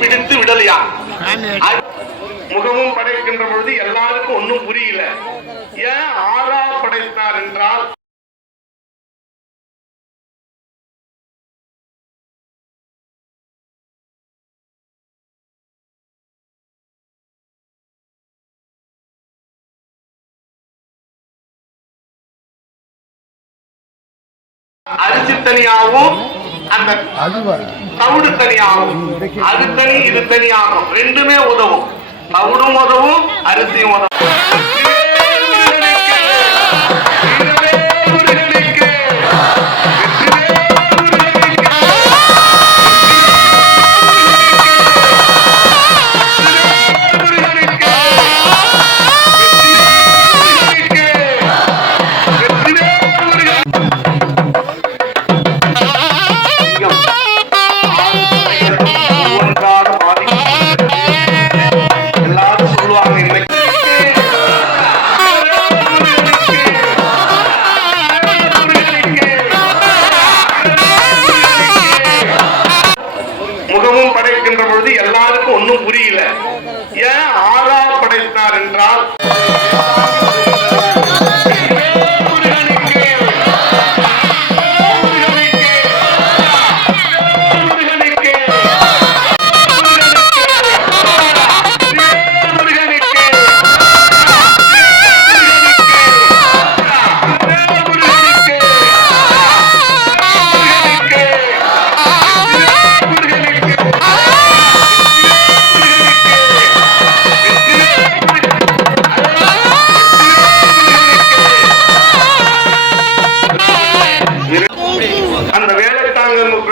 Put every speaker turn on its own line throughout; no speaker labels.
பிடித்து விடலையா? முகமும் படைக்கின்ற பொழுது எல்லாருக்கும் ஒண்ணும் புரியல. ஏன் ஆறா படைத்தார் என்றால் அரிசி தனியாகவும் அந்த தவிடு தனியாகும். அது தனி இது தனியாகும். ரெண்டுமே உதவும். தவிடும் உதவும் அரிசியும் உதவும். ஏன்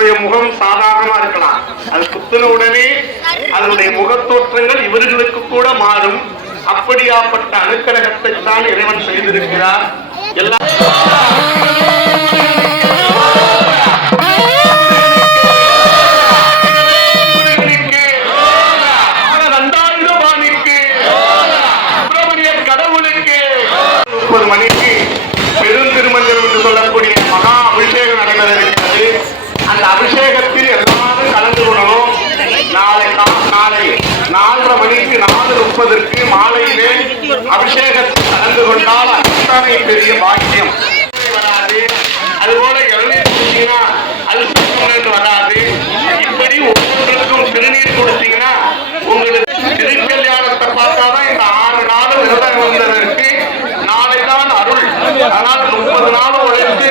அதனுடைய முகம் சாதாரணமா இருக்கலாம். அது குத்தின உடனே அதனுடைய முகத்தோற்றங்கள் இவர்களுக்கு கூட மாறும். அப்படியாப்பட்ட அனுக்கிரகத்தை தான் இறைவன் செய்திருக்கிறார். எல்லா ஒரு மணிக்கு அந்த அபிஷேகத்தில் எல்லாரும் கலந்து கொள்ளணும். நாளை நாளை நாலரை மணிக்கு நாலு முப்பதற்கு மாலையிலே அபிஷேகத்தில் கலந்து கொண்டால் அத்தனை பெரிய பாக்கியம். வராது. அதுபோல எழுநீர் அல்பம் வராது. இப்படி ஒவ்வொன்றுக்கும் திருநீர் கொடுத்தீங்கன்னா உங்களுக்கு திருக்கல்யாணத்தை பார்த்தாதான் இந்த ஆறு நாள் விரதம் வந்ததற்கு நாளை தான் அருள். ஆனால் முப்பது நாளும் உழைத்து